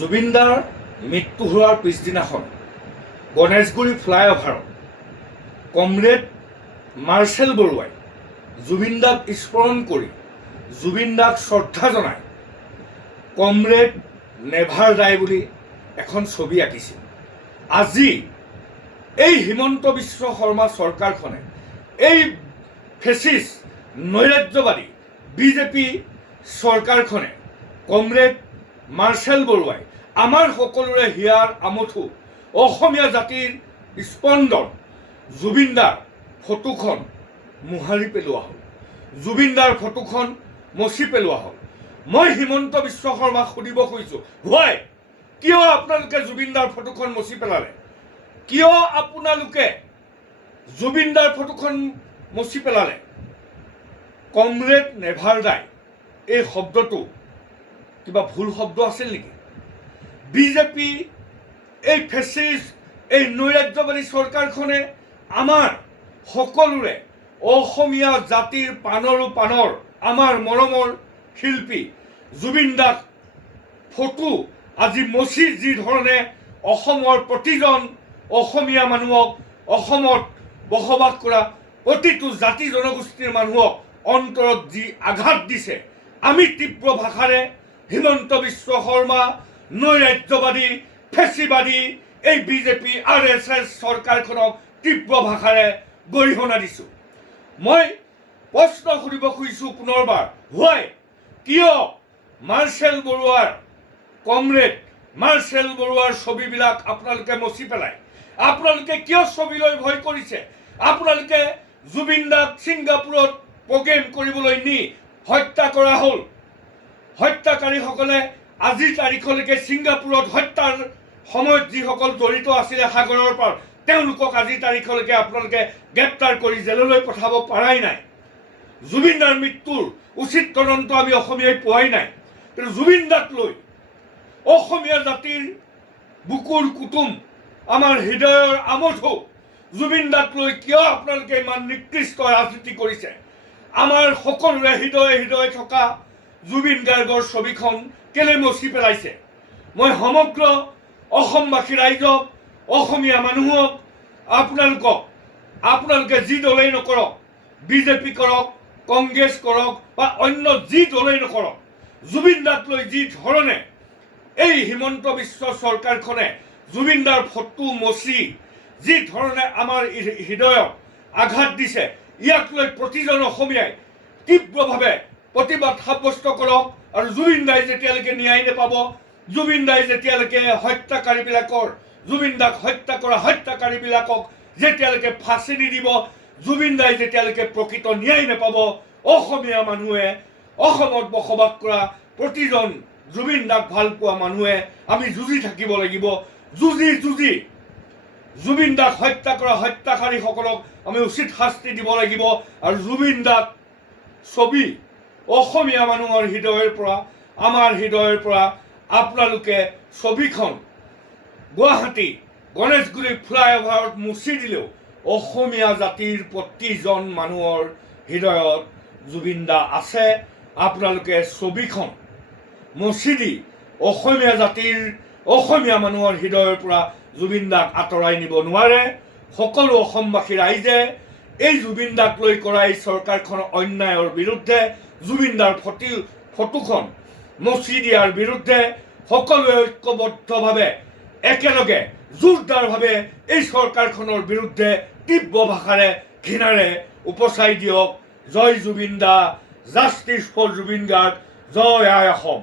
জুবিনদাৰ মৃত্যু হোৱাৰ পিছদিনাখন গণেশগুৰি ফ্লাইঅভাৰত কমৰেড মাৰ্চেল বৰুৱাই জুবিনদাক স্মৰণ কৰি জুবিনদাক শ্ৰদ্ধা জনাই কমৰেড নেভাৰ ডাই বুলি এখন ছবি আঁকিছিল। আজি এই হিমন্ত বিশ্ব শৰ্মা চৰকাৰখনে এই ফেচিষ্ট নৈৰাজ্যবাদী বিজেপি চৰকাৰখনে কমৰেড মাৰ্চেল বৰুৱাই আমাৰ সকলোৰে হিয়াৰ আমঠু অসমীয়া জাতিৰ স্পন্দন জুবিনদাৰ ফটোখন মোহাৰি পেলোৱা হ'ল, জুবিনদাৰ ফটোখন মচি পেলোৱা হ'ল। মই হিমন্ত বিশ্ব শৰ্মাক সুধিব খুজিছোঁ, হয় কিয় আপোনালোকে জুবিনদাৰ ফটোখন মচি পেলালে? কিয় আপোনালোকে জুবিনদাৰ ফটোখন মচি পেলালে? কমৰেড নেভাৰ ডাই এই শব্দটো কিবা ভুল শব্দ আছিল নেকি? বিজেপি এই ফেচিষ্ট এই নৈৰাজ্যবাদী চৰকাৰখনে আমাৰ সকলোৰে অসমীয়া জাতিৰ প্ৰাণৰো প্ৰাণৰ আমাৰ মৰমৰ শিল্পী জুবিনদাক ফটো আজি মচি যি ধৰণে অসমৰ প্ৰতিজন অসমীয়া মানুহক অসমত বসবাস কৰা প্ৰতিটো জাতি জনগোষ্ঠীৰ মানুহক অন্তৰত যি আঘাত দিছে, আমি তীব্ৰ ভাষাৰে হিমন্ত বিশ্ব শৰ্মা নৈৰাজ্যবাদী ফেচিবাদী এই বিজেপি RSS চৰকাৰখনক তীব্ৰ ভাষাৰে গৰিহণা দিছোঁ। মই প্ৰশ্ন সুধিব খুজিছোঁ পুনৰবাৰ, হয় কিয় মাৰ্চেল বৰুৱাৰ কমৰেড মাৰ্চেল বৰুৱাৰ ছবিবিলাক আপোনালোকে মচি পেলাই? আপোনালোকে কিয় ছবিলৈ ভয় কৰিছে? আপোনালোকে জুবিনদাক ছিংগাপুৰত প্ৰগ্ৰেম কৰিবলৈ নি হত্যা কৰা হ'ল। হত্যাকাৰীসকলে আজিৰ তাৰিখলৈকে ছিংগাপুৰত হত্যাৰ সময়ত যিসকল জড়িত আছিলে সাগৰৰ পাৰ, তেওঁলোকক আজিৰ তাৰিখলৈকে আপোনালোকে গ্ৰেপ্তাৰ কৰি জেললৈ পঠাব পৰাই নাই। জুবিনদাৰ মৃত্যুৰ উচিত তদন্ত আমি অসমীয়াই পোৱাই নাই। কিন্তু জুবিনদাক লৈ অসমীয়া জাতিৰ বুকুৰ কুটুম আমাৰ হৃদয়ৰ আমঠু জুবিনদাক লৈ কিয় আপোনালোকে ইমান নিকৃষ্ট ৰাজনীতি কৰিছে? আমাৰ সকলোৰে হৃদয়ে হৃদয়ে থকা জুবিন গাৰ্গৰ ছবিখন কেলে মচি পেলাইছে? মই সমগ্ৰ অসমবাসী ৰাইজক অসমীয়া মানুহক আপোনালোকে যি দলেই নকৰক, বিজেপি কৰক, কংগ্ৰেছ কৰক বা অন্য যি দলেই নকৰক, জুবিনদাক লৈ যি ধৰণে এই হিমন্ত বিশ্ব চৰকাৰখনে জুবিনদাৰ ফটো মচি যি ধৰণে আমাৰ হৃদয়ক আঘাত দিছে, ইয়াক লৈ প্ৰতিজন অসমীয়াই তীব্ৰভাৱে প্ৰতিবাদ সাব্যস্ত কৰক। আৰু জুবিনদাই যেতিয়ালৈকে ন্যায় নাপাব, জুবিনদাই যেতিয়ালৈকে জুবিনদাক হত্যা কৰা হত্যাকাৰীবিলাকক যেতিয়ালৈকে ফাঁচি নিদিব, জুবিনদাই যেতিয়ালৈকে প্ৰকৃত ন্যায় নাপাব, অসমীয়া মানুহে অসমত বসবাস কৰা প্ৰতিজন জুবিনদাক ভাল পোৱা মানুহে আমি যুঁজি থাকিব লাগিব। যুঁজি জুবিনদাক হত্যা কৰা হত্যাকাৰীসকলক আমি উচিত শাস্তি দিব লাগিব। আৰু জুবিনদাক ছবি অসমীয়া মানুহৰ হৃদয়ৰ পৰা, আমাৰ হৃদয়ৰ পৰা আপোনালোকে ছবিখন গুৱাহাটী গণেশগুৰি ফ্লাইঅভাৰত মুচি দিলেও অসমীয়া জাতিৰ প্ৰতিজন মানুহৰ হৃদয়ত জুবিনদা আছে। আপোনালোকে ছবিখন মচি দি অসমীয়া মানুহৰ হৃদয়ৰ পৰা জুবিনদাক আঁতৰাই নিব নোৱাৰে। সকলো অসমবাসী ৰাইজে এই জুবিনদাক লৈ কৰা এই চৰকাৰখনৰ অন্যায়ৰ বিৰুদ্ধে, জুবিনদাৰ ফটোখন মচি দিয়াৰ বিৰুদ্ধে সকলোৱে ঐক্যবদ্ধভাৱে একেলগে জোৰদাৰভাৱে এই চৰকাৰখনৰ বিৰুদ্ধে তীব্ৰ ভাষাৰে ঘৃণাৰে উপচাই দিয়ক। জয় জুবিনদা, জাষ্টিছ ফৰ জুবিন গাৰ্গ, জয় আই অসম।